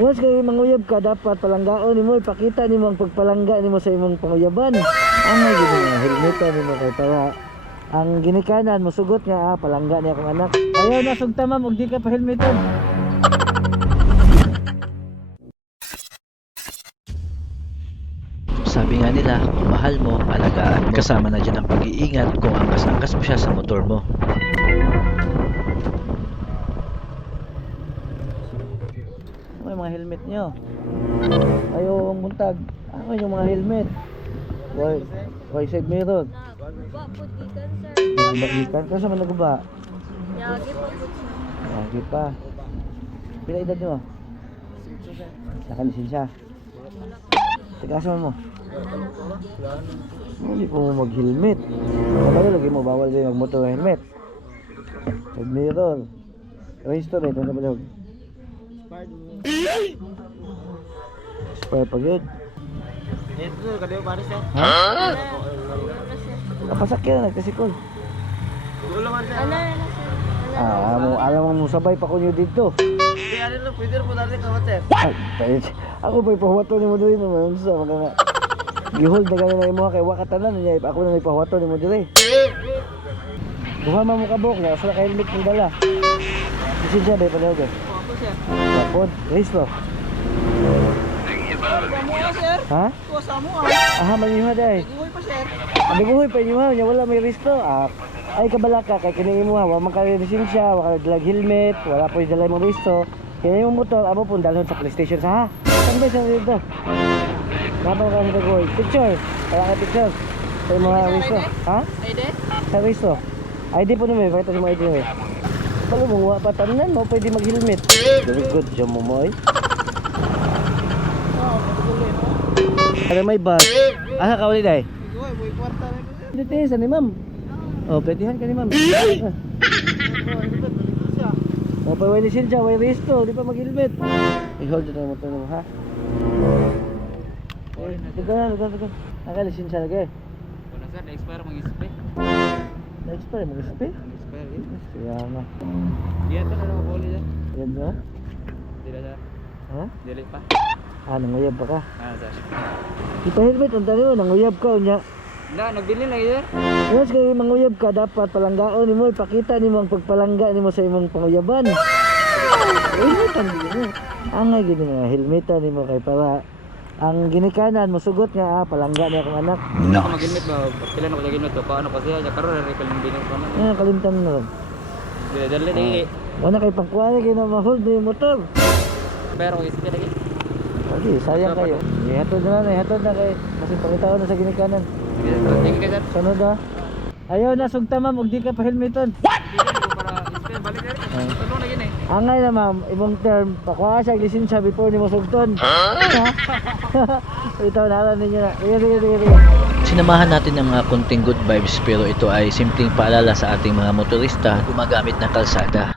Once kay manguyab ka, dapat palanggaon nimo, ipakita nimo ang pagpalangga nimo sa imong panguyaban. Angay gid nga helmetan nimo kay para ang ginikanan mosugot nga palangga ni akong anak. Ayaw na sugta ma'am, og di ka pa helmetan. Sabi nga nila, kung mahal mo, alagaan mo. Kasama na dyan ang pag-iingat kung angkas-angkas mo siya sa motor mo. May mga helmet nyo. Ayaw ang buntag. Ano yung mga helmet? Why side mirror? Naguba po gikan sir. Nagikan ka sa malaguba. Yagi po po. Lagi pa. Pila edad nyo? Nakalisensya. Tagasan mo. Hindi po mo mag-helmet. Kapag lagi mo, bawal din mag-motor helmet. Side mirror. Register ito na balog. Spare pa yun. Ito, kadayo pare sir. Ha? Napasakyan, nagkasikol. Dulo man sir. Ano na sir? Alam mo sabay pa ko nyo dito. Di ano lo, pwede po dali kawat sir. Ay, pahit. Ako pa ipahuwato ni mo doon naman. Sa mga nga. Gihold na gano'n na imo kay wakatanan niya. Ako na ipahuwato ni mo doon. Duha mo kabok niya. Sa helmet ng dala. Lisensya ba pala doon? Ako sir. Kapod. Resto. Kamu sir. Ha? Kuwasa mo Aha, manima day. Iuwi pa sir. Nabuhay pa inyo ha. Wala may resto. Ay kabalaka kay kini imo ha. Wa man ka lisensya, wa ka dalag helmet, wala po dala mo resto. Kaya yung motor amo pun dalhon sa police station sa ha. Saan ba sa dito? Kapag ka nito ko, picture. Kaya ka picture. Sa mga resto. Ha? Ide? Sa resto. ID po naman, pakita sa mga ID naman. Palo mo, wa pa tanan mo, pwede mag-helmet. Very good, jam mo mo eh. Ada may bus. Asa ka ulit ay? Iuwi, buhay kwarta na ko sir. Dito sa ni ma'am. Oh, petihan ka ni ma'am. Oh, pa way lisensya, way resto, di pa mag-helmet. I-hold na mo to ha. Dugan. Naka lisensya lagi. Wala sir, na-expire mag-spray. Na-expire mo gusto? Expire yun. Kaya na. Diyan to na lang ako ulit sir. Yan ba? Dila sir. Ha? Dili pa. Nanguyab pa ka. Sir. Ipa-helmet ang tani mo, nanguyab ka unya. Na, nagbili na sir. Once kay manguyab ka, dapat palanggaon nimo, ipakita nimo ang pagpalangga nimo sa imong panguyaban. Helmetan din mo. Angay gid nga helmetan nimo kay para ang ginikanan mosugot nga palangga ni akong anak. Ako mag-helmet ba? Pila na ko mag-helmet to. Paano kasi siya karon na recall ng bilang ko na. Kalimtan na ron. Dali dali. Wala kay pangkuha kay na ma-hold ni motor. Pero ko isa lagi. Okay, sayang kayo. Ihatod na kay kasi pangitaon na sa ginikanan. Thank you sir. Sunod ha. Ayaw na sugta ma'am, og di ka pa helmeton. Para spare balik na rin. Tulo na yun eh. Angay na ma'am, ibang term, pakuha siya lisensya before ni mo sugton. Ha? Ito na ninyo na. Sige. Sinamahan natin ng mga konting good vibes pero ito ay simpleng paalala sa ating mga motorista na gumagamit ng kalsada.